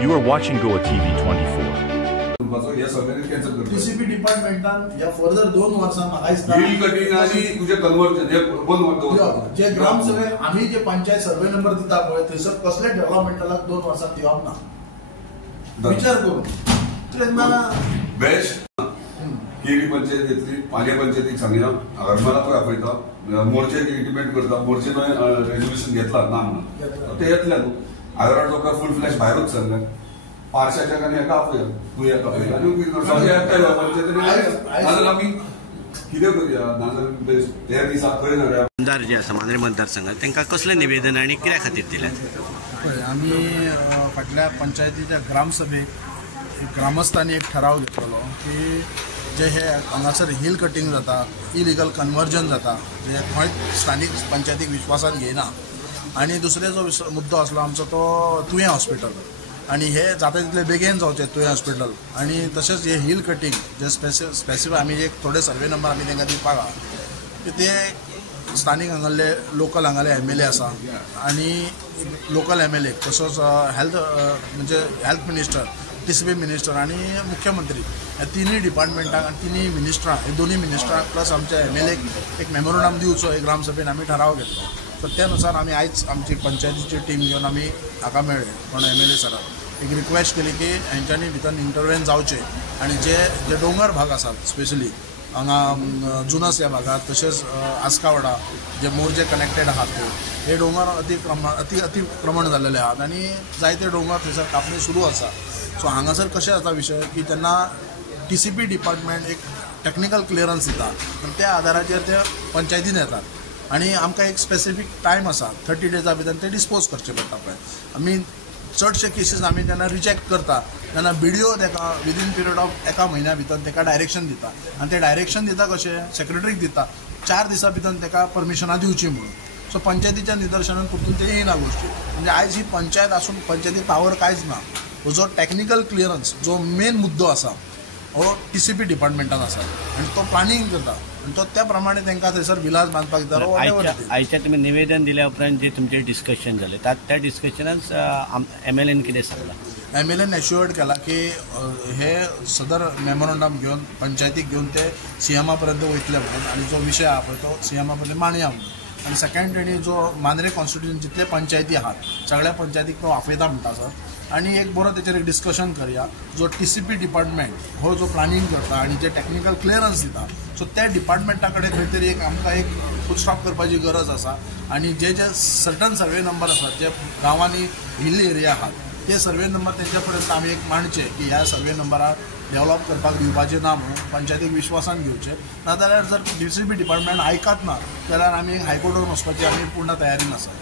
You are watching Goa TV 24. TCP डिपार्टमेंटान या further 2 वर्सां म्हाका दिसता हिल कटिंग आणि तुझे कन्वर्जन हे बंद करता जे ग्राम सभेक आम्ही जे पंचायत सर्वे नंबर दिता पळय थंयसर कसले डेव्हलपमेंटाला 2 वर्सांत येवप ना विचार करून तेन्ना बेस्ट केरी पंचायत घेतली पाले पंचायतीक सांगया हरमला पळय आपयता मोर्चे इंटिमेट करता मोर्चे रेजोल्युशन घेतला ना म्हणून ते येतले न्हू आगराड लोकांक फुल फ्लॅश भायरूच सरले पारशाच्या गाणी एका आपल्या तू एका आपल्या आणि पंचायतीने आम्ही कितें करूया नाजाल्यार त्या दिसा खंय जाल्या आमदार जे आसा मांद्रे मतदारसंघात तांकां कसलें निवेदन आनी कित्या खातीर दिल्यात आम्ही फाटल्या पंचायतीच्या ग्रामसभेक ग्रामस्थांनी एक ठराव घेतलेलो की जे हे हांगासर हिल कटिंग जाता इलिगल कन्वर्जन जाता जे खंय स्थानीक पंचायतीक विश्वासान घेयना आणि दुसरे जो मुद्दो आसलो आमचो तो तुवें हॉस्पिटल आणि हे जाता तितले बेगीन जावचे तुवें हॉस्पिटल आणि तशेंच हे हिल कटिंग जे स्पेसिफीक आमी एक थोडे सर्वे नंबर आमी तांकां दिवपाक आहा ते स्थानीक हांगाले लोकल हांगाले MLA आसा आणि लोकल MLA तसोच हेल्थ म्हणजे हेल्थ मिनिस्टर टीसीपी मिनिस्टर आणि मुख्यमंत्री ह्या तिनूय डिपार्टमेंटाक आणि तिनूय मिनिस्टरां हे दोन्ही मिनिस्टरांक प्लस आमच्या MLA एक मेमोरंडम दिवचो एक ग्रामसभेन आमी ठराव घेतलो तर त्यानुसार आमी आयज आमची पंचायतीची टीम घेवन आमी हाका मेळ्ळे पण MLA सराक एक रिक्वेस्ट केली की हेंच्यांनी भितर इंटरवेन जावचे आणि जे दोंगर भाग आसात स्पेशली हांगा जुनस ह्या भागात तशेंच आस्कावडा जे मोर्जे कनेक्टेड आहात हे डोंगर अतिक्रमण जाल्लेले आहात आणि जायते डोंगर थंयसर कापणी सुरू आसा सो हांगासर कशें जाता विशय की तेन्ना टीसीपी डिपार्टमेंट एक टेक्निकल क्लियरन्स दिता आनी त्या आदाराचेर ते पंचायतीन येतात आणि आमकां एक स्पेसिफीक टायम आसा 30 डेजा भितर ते डिस्पोज करचे पडटा पळय आमी चडशे केसीस आमी जेन्ना रिजेक्ट करता तेन्ना BDO ताका विदीन पिरियड ऑफ एका म्हयन्या भितर ताका डायरेक्शन दिता आनी ते डायरेक्शन दिता कशें सेक्रेटरीक दिता 4 दिसां भितर ताका परमिशनां दिवची म्हणून सो पंचायतीच्या निदर्शनान परतून ते येयना गोश्टी म्हणजे आयज ही पंचायत आसून पंचायतीक पावर कांयच ना हो जो टेक्निकल क्लियरन्स जो मेन मुद्दो आसा हो टीसीपी डिपार्टमेंटान आसा आणि तो प्लॅनिंग करता आणि तो त्या प्रमाणे तांकां थंयसर विलास बांदपाक दिता आयच्या तुमी निवेदन दिल्या उपरांत जे तुमचे डिस्कशन जालें त्या डिस्कशनान MLAन कितें सांगलां MLAन एश्युअर्ड केला की हे सदर मेमोरंडम घेवन पंचायतीक घेवन ते CMA पर्यंत वयतले म्हणून आणि जो विशय आहा पळय तो CMA पर्यंत मांडया म्हणून आणि सेकंड तेणी जो मांद्रे कॉन्स्टिट्युशन जितले पंचायती आहात सगळ्या पंचायतीक तो आपयता म्हणटा सर आणि एक बरो तेचेर एक डिस्कशन करया जो टीसीपी डिपार्टमेंट हो जो प्लॅनिंग करता आणि जे टेक्निकल क्लियरन्स दिता सो त्या डिपार्टमेंटा कडेन खंय तरी एक आमकां एक फूल स्टॉप करपाची गरज आसा आणि जे सर्टन सर्वे नंबर आसात जे गांवांनी हिल एरिया आहात ते सर्वे नंबर तेंच्या पर्यंत आमी एक मांडचे की ह्या सर्वे नंबराक डेव्हलप करपाक दिवपाचे ना म्हणून पंचायतीक विश्वासान घेवचे नाजाल्यार जर टीसीपी डिपार्टमेंट आयकत ना जाल्यार आमी हायकोर्टान वचपाची आमी पूर्ण तयारीन आसा